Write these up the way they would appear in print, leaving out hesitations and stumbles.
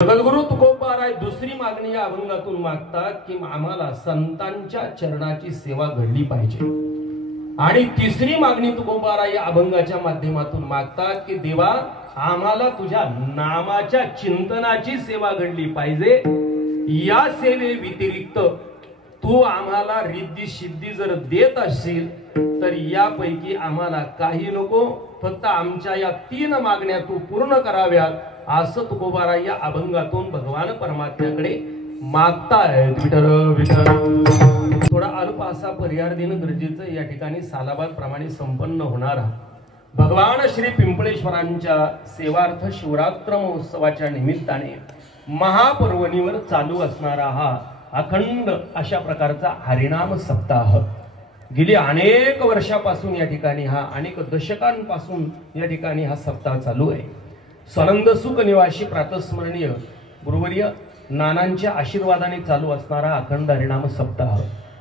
जगद्गुरु तुकोबाराय दुसरी मागणी या अभंगातून मागतात की आम्हाला संतांच्या चरणाची सेवा घडली पाहिजे। आणि तिसरी मागणी तुकोबाराय या अभंगाच्या माध्यमातून मागतात की देवा आम्हाला तुझ्या नामाच्या चिंतनाची सेवा घडली पाहिजे। या सेवे व्यतिरिक्त तू आम्हाला रिद्धी सिद्धी जर देत असशील तर यापैकी आम्हाला काही नको, फक्त आमच्या या तीन मागण्या तू पूर्ण कराव्यात असं तुकोबाराय या अभंगातून भगवान परमात्म्याकडे मागतायत। विठ्ठल विठ्ठल थोडा अल्प असा परिहार देणं गरजेचं। या ठिकाणी सालाबाद प्रमाणे संपन्न होणारा भगवान श्री पिंपळेश्वरांच्या सेवार्थ शिवरात्र महोत्सवाच्या निमित्ताने महापर्वणीवर चालू असणारा हा अखंड अशा प्रकारचा हरिनाम सप्ताह गेली अनेक वर्षापासून या ठिकाणी अनेक दशकांपासून या ठिकाणी हा सप्ताह चालू आहे। स्वनंद सुख निवासी प्रातस्मरणीय गुरुवर्य नानांच्या आशीर्वादाने चालू असणारा अखंड हरिनाम सप्ताह।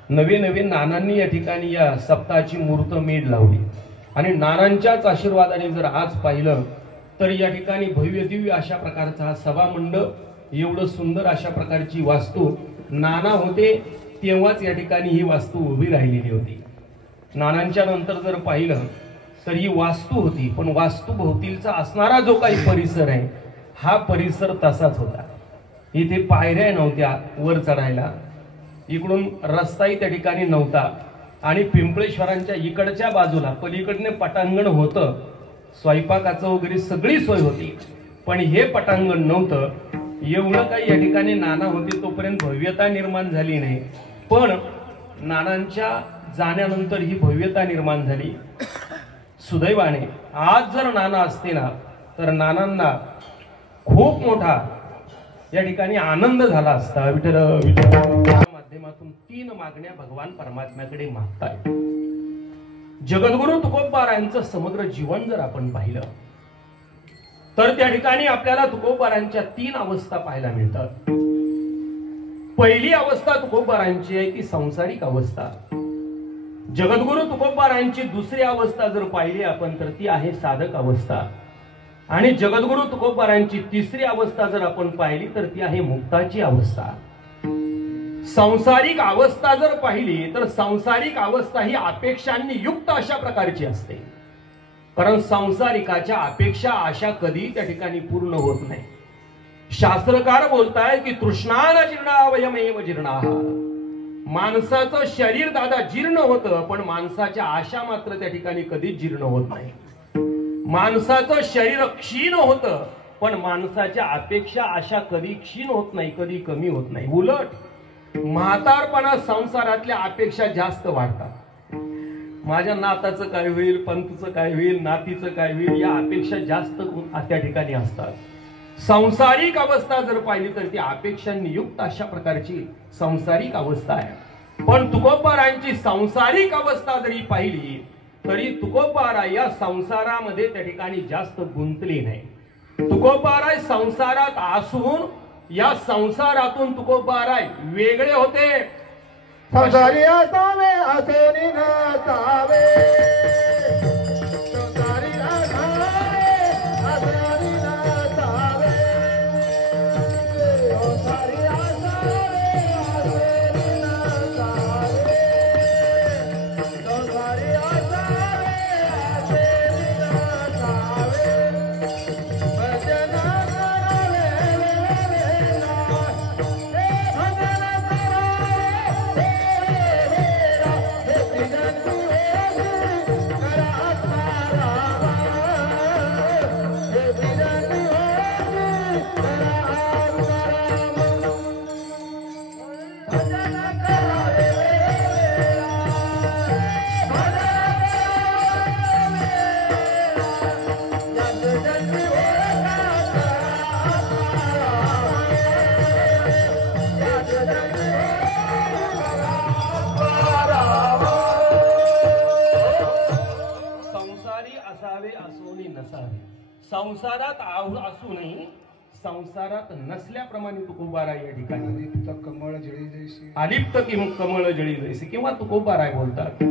नवीन नवीन नानांनी या ठिकाणी या सप्ताहाची मूर्त मेढ लावली आणि नानांच्याच आशीर्वादाने जर आज पाहिलं तर या ठिकाणी भव्य दिव्य अशा प्रकारचा हा सभामंडप, एवढं सुंदर अशा प्रकारची वास्तू नाना होते तेव्हाच या ठिकाणी ही वास्तू उभी राहिलेली होती। नानांच्या नंतर जर पाहिलं तर ही वास्तू होती, पण वास्तू भोवतीलचा असणारा जो काही परिसर आहे हा परिसर तसाच होता। इथे पायऱ्या नव्हत्या वर चढायला, इकडून रस्ताही त्या ठिकाणी नव्हता आणि पिंपळेश्वरांच्या इकडच्या बाजूला पलीकडने पटांगण होतं, स्वयंपाकाचं वगैरे सगळी सोय होती, पण हे पटांगण नव्हतं। एवढं काही या ठिकाणी नाना होते तोपर्यंत भव्यता निर्माण झाली नाही, पण नानांच्या जाण्यानंतर ही भव्यता निर्माण झाली। सुदैवाने आज जर नाना असते ना तर नानांना खूप मोठा या ठिकाणी आनंद झाला असता। विठ्ठल विठ्ठल माध्यमातून तीन मागण्या भगवान परमात्म्याकडे मागतायत। जगद्गुरु तुकोबारायांचं समग्र जीवन जर आपण पाहिलं तर त्या ठिकाणी आपल्याला तुकोबारायांच्या तीन अवस्था पाहायला मिळतात। पहिली अवस्था तुकोबारायांची आहे ती संसारिक अवस्था। जगद्गुरु तुकोबारायांची दुसरी अवस्था जर पाहिली आपण तर ती आहे साधक अवस्था आणि जगद्गुरु तुकोबारायांची तिसरी अवस्था जर आपण पाहिली तर ती आहे मुक्ताची अवस्था। संसारिक अवस्था जर पाहिली तर संसारिक अवस्था ही अपेक्षांनी युक्त अशा प्रकारची असते, कारण संसारिकाच्या अपेक्षा आशा कधी त्या ठिकाणी पूर्ण होत नाही। शास्त्रकार बोलताय की तृष्णान जीर्णावयमेव जीर्णाः, माणसाचं शरीर दादा जीर्ण होतं पण माणसाच्या आशा मात्र त्या ठिकाणी कधीच जीर्ण होत नाही। माणसाचं शरीर क्षीण होतं पण माणसाच्या अपेक्षा आशा कधी क्षीण होत नाही, कधी कमी होत नाही। उलट म्हातारपणात संसारातल्या अपेक्षा जास्त वाढतात। माझ्या नाताचं काय होईल, पंतचं काय होईल, नातीचं काय होईल, या अपेक्षा जास्त त्या ठिकाणी असतात। संसारिक अवस्था जर पाहिली तर ती अपेक्षांनी युक्त अशा प्रकारची संसारिक अवस्था आहे। पण तुकोबारायांची संसारिक अवस्था जरी पाहिली तरी तुकोबाराय या संसारामध्ये त्या ठिकाणी जास्त गुंतले नाही। तुकोबाराय संसारात असून या संसारातून तुकोबाराय वेगळे होते। संसारी असावे असे नसावे, संसारी असावे असे नसावे, संसारी असावे असे नसावे, संसारी असावे असे नसावे, भजन करावे वेला, हे भजन करावे संसारात असूनही संसारात नसल्याप्रमाणे तुकोबाराय या ठिकाणी अलिप्त कमळ जळी जैसे किंवा तुकोबाराय बोलतात।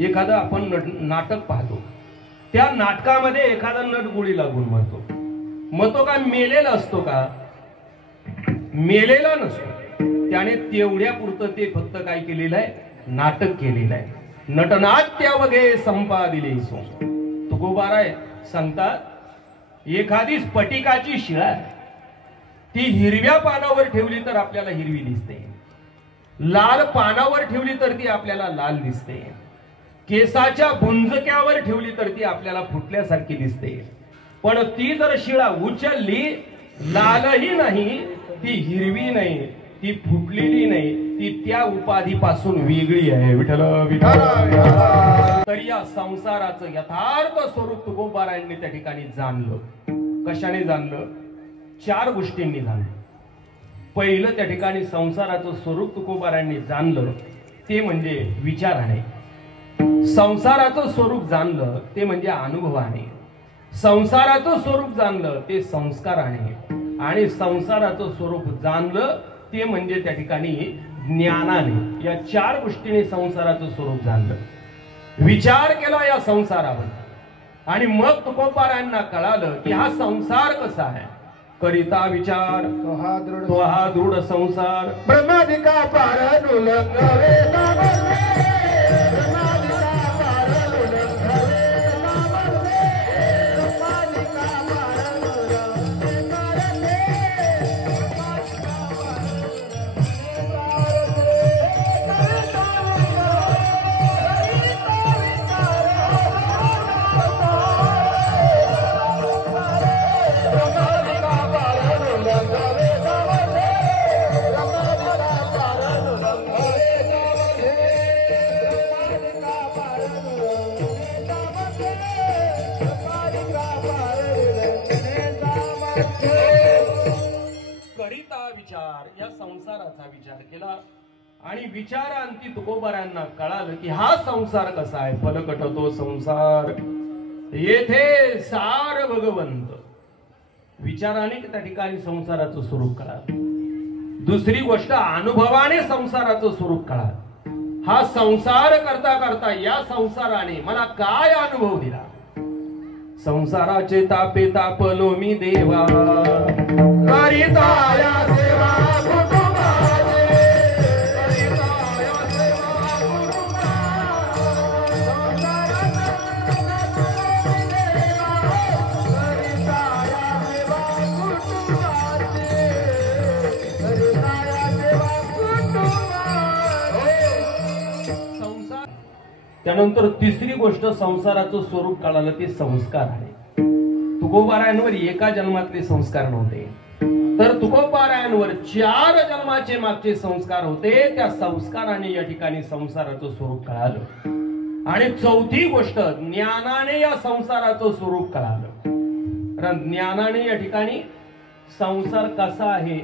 एखादं आपण नाटक पाहतो, त्या नाटकामध्ये एखादा नट गोळी लागून मरतो, मग तो काय मेलेला असतो का? मेलेला नसतो. त्याने तेवढ्या पुरतं ते फक्त काय केलेलं आहे, नाटक केलेलं आहे. नटनाट्य वगे संपादिले सो. तुकोबाराय सांगतात, एखादी स्फटिकाची शिळा ती हिरव्या पानावर ठेवली तर आपल्याला हिरवी दिसते, लाल पानावर ठेवली तर ती आपल्याला लाल दिसते, केसाच्या बुंजक्यावर ठेवली तर ती आपल्याला फुटल्यासारखी दिसते. पण ती जर शिळा उचलली, लालही नाही, ती हिरवी नाही, ती फुटलेली नाही, ती त्या उपाधीपासून वेगळी आहे. विठ्ठल विठ्ठल. तर या संसाराचं यथार्थ स्वरूप तुकोबारायांनी त्या ठिकाणी जाणलं. कशाने जाणलं? 4 गोष्टींनी जाणलं. पहिलं त्या ठिकाणी संसाराचं स्वरूप तुकोबारायांनी जाणलं ते म्हणजे विचाराने. संसाराचं स्वरूप जाणलं ते म्हणजे अनुभवाने. संसाराचं स्वरूप जाणलं ते संस्काराने. आणि संसाराचं स्वरूप जाणलं ते म्हणजे त्या ठिकाणी ज्ञानाने. या 4 गोष्टीने संसाराचं स्वरूप जाणलं. विचार केला या संसारावर आणि मग तुकोबारायांना कळालं की हा संसार कसा आहे. करिता विचार तो हा दृढ संसार. ब्रह्मादिका पार उल्लंघवे या संसाराचा विचार केला आणि विचारांती तुकोबारायांना कळालं की हा संसार कसा आहे. फलकट तो संसार येथे सार भगवंत. विचाराने त्या ठिकाणी संसाराचं स्वरूप कळालं. दुसरी गोष्ट अनुभवाने संसाराचं स्वरूप कळालं. हा संसार करता करता या संसाराने मला काय अनुभव दिला. संसाराचे तापे तापलो मी देवा करिता या सेवा कुटुंबाचे. करिता या सेवा संसार. त्यानंतर तिसरी गोष्ट संसाराचं स्वरूप कळालं ते संस्कार आहे. तुकोबारायांवर एका जन्मातले संस्कार नव्हते, तर तुकोबारायांवर 4 जन्माचे मागचे संस्कार होते. त्या संस्काराने या ठिकाणी संसाराचं स्वरूप कळालं. आणि चौथी गोष्ट ज्ञानाने या संसाराचं स्वरूप कळालं. कारण ज्ञानाने या ठिकाणी संसार कसा आहे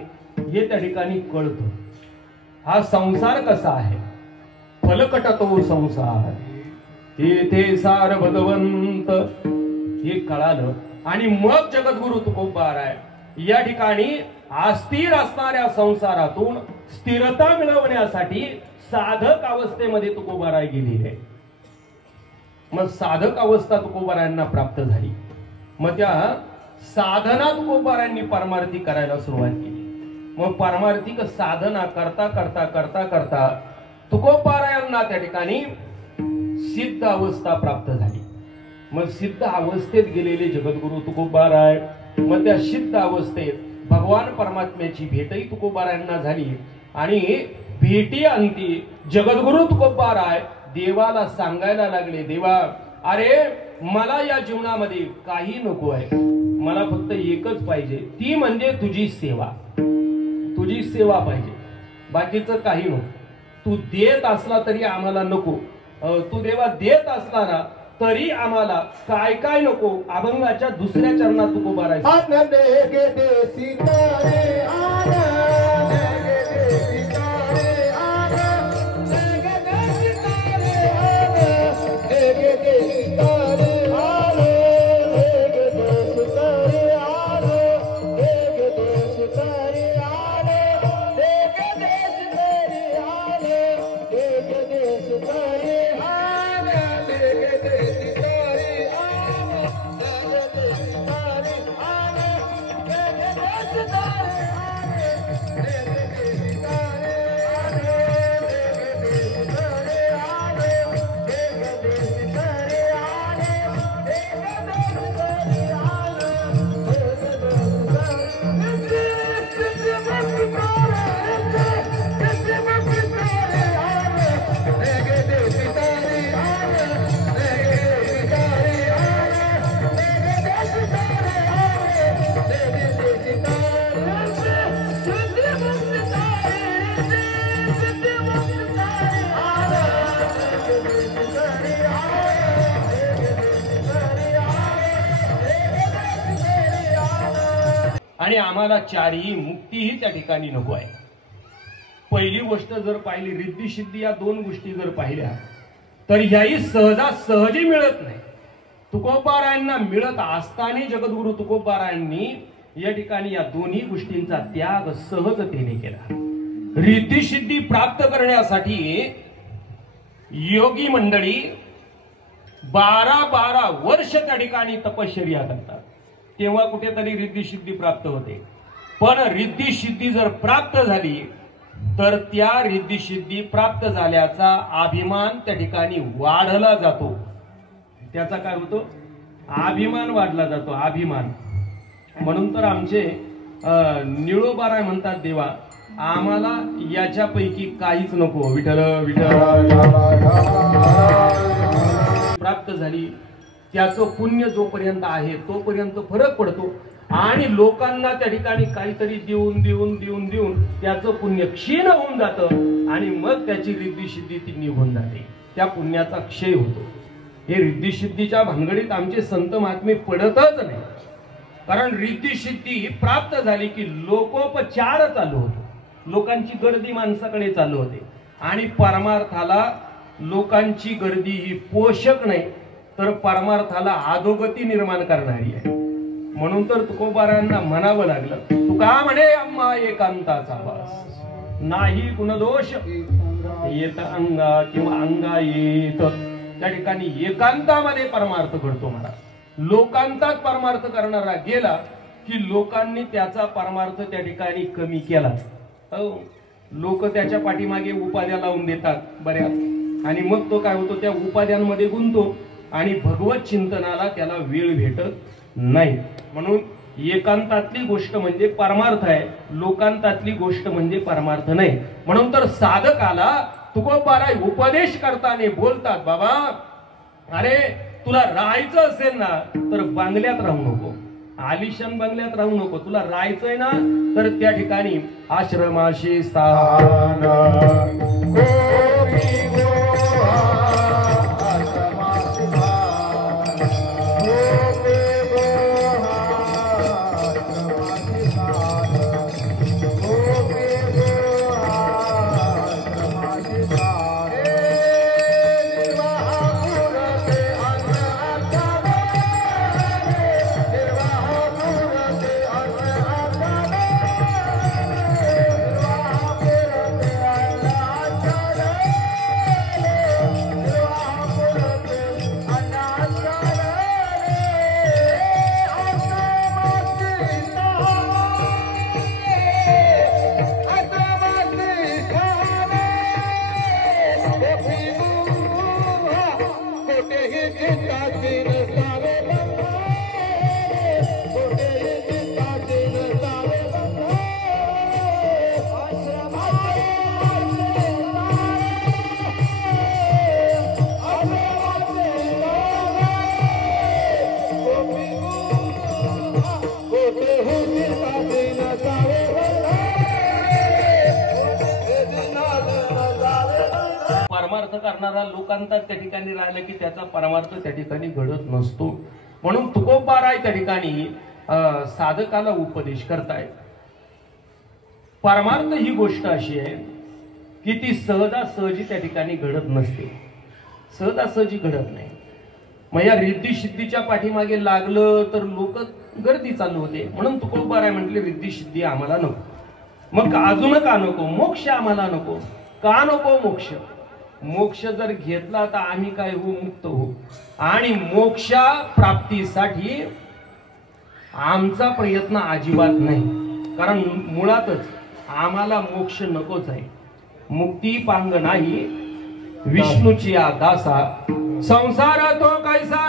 हे त्या ठिकाणी कळतं. हा संसार कसा आहे. फलकट तो संसार येथे सार भगवंत हे कळालं. आणि मग जगद्गुरु तुकोबाराय या ठिकाणी अस्थिर असणाऱ्या संसारातून स्थिरता मिळवण्यासाठी साधक अवस्थेमध्ये तुकोबाराय गेलेले. मग साधक अवस्था तुकोबारायांना प्राप्त झाली. मग त्या साधना तुकोबारायांनी परमार्थी करायला सुरुवात केली. मग परमार्थिक साधना करता करता करता करता तुकोबारायांना त्या ठिकाणी सिद्ध अवस्था प्राप्त झाली. मग सिद्ध अवस्थेत गेलेले जगद्गुरु तुकोबाराय मग त्या सिद्ध अवस्थेत भगवान परमात्म्याची भेटही तुकोबारायांना झाली. आणि भेटी अंती जगद्गुरु तुकोबाराय देवाला सांगायला लागले, देवा अरे मला या जीवनामध्ये काही नको आहे, मला फक्त एकच पाहिजे, ती म्हणजे तुझी सेवा. तुझी सेवा पाहिजे, बाकीचं काही नको. तू देत असला तरी आम्हाला नको. तू देवा देत असला ना तरी आम्हाला काय काय नको. अभंगाच्या 2ऱ्या चरणात तुकोबाराय आणि आम्हाला चारही मुक्तीही त्या ठिकाणी नको आहे. पहिली गोष्ट जर पाहिली, रिद्धी सिद्धी या दोन गोष्टी जर पाहिल्या तर ह्याही सहजासहजी मिळत नाही. तुकोबारायांना मिळत असताना जगद्गुरु तुकोबारायांनी या ठिकाणी या दोन्ही गोष्टींचा त्याग सहजतेने केला. रिद्धी सिद्धी प्राप्त करण्यासाठी योगी मंडळी 12 वर्ष त्या ठिकाणी तपश्चर्या करतात, तेव्हा कुठेतरी रिद्धी सिद्धी प्राप्त होते. पण रिद्धी सिद्धी जर प्राप्त झाली तर त्या रिद्धी सिद्धी प्राप्त झाल्याचा अभिमान त्या ठिकाणी वाढला जातो. त्याचा काय होतो? अभिमान वाढला जातो, अभिमान. म्हणून तर आमचे निळोबाराय म्हणतात, देवा आम्हाला याच्यापैकी काहीच नको, विठ्ठल विठ्ठल. प्राप्त झाली त्याचं पुण्य जोपर्यंत आहे तोपर्यंत फरक पडतो आणि लोकांना त्या ठिकाणी काहीतरी देऊन देऊन देऊन देऊन त्याचं पुण्य क्षीण होऊन जातं आणि मग त्याची रिद्धी सिद्धी ती निघून जाते, त्या पुण्याचा क्षय होतो. हे रिद्धी सिद्धीच्या भानगडीत आमचे संत महात्मे पडतच नाही. कारण रिद्धी सिद्धी प्राप्त झाली की लोकोपचार चालू होतो, लोकांची गर्दी माणसाकडे चालू होते आणि परमार्थाला लोकांची गर्दी ही पोषक नाही तर परमार्थाला अधोगती निर्माण करणारी आहे. म्हणून तर तुकोबारायांना म्हणावं लागलं, तुका म्हणे आम्हा एकांताचा वास नाही गुणदोष येत अंगा किंवा अंगा येत. त्या ठिकाणी एकांतामध्ये परमार्थ घडतो. मला लोकांतात परमार्थ करणारा गेला की लोकांनी त्याचा परमार्थ त्या ठिकाणी कमी केला. लोक त्याच्या पाठीमागे उपाध्या लावून देतात बऱ्याच आणि मग तो काय होतो, त्या उपाध्यांमध्ये गुंततो आणि भगवत चिंतनाला त्याला वेळ भेटत नाही. म्हणून एकांतातली गोष्ट म्हणजे परमार्थ आहे, लोकांतातली गोष्ट म्हणजे परमार्थ नाही. म्हणून तर साधकाला तुकोबाराय उपदेश करताना बोलतात, बाबा अरे तुला राहायचं असेल ना तर बांगल्यात राहू नको, आलिशान बंगल्यात राहू नको. तुला राहायचंय ना तर त्या ठिकाणी आश्रमाशी स्थान परमार्थ करणारा लोकांतात त्या ठिकाणी राहिला की त्याचा परमार्थ त्या ठिकाणी घडत नसतो. म्हणून तुकोबाराय त्या ठिकाणी साधकाला उपदेश करतायत. परमार्थ ही गोष्ट अशी आहे की ती सहजासहजी त्या ठिकाणी घडत नसते, सहजासहजी घडत नाही. मग या रिद्धी सिद्धीच्या पाठीमागे लागलं तर लोक गर्दी चालू होते. म्हणून तुकोबाराय म्हटले रिद्धी सिद्धी आम्हाला नको. मग अजून का नको? मोक्ष आम्हाला नको. का नको मोक्ष? मोक्ष जर घेतला तर आम्ही काय होऊ? मुक्त होऊ. आणि मोक्षा प्राप्तीसाठी आमचा प्रयत्न अजिबात नाही, कारण मुळातच आम्हाला मोक्ष नकोच आहे. मुक्ती पांग नाही विष्णूची दासा, संसार तो कैसा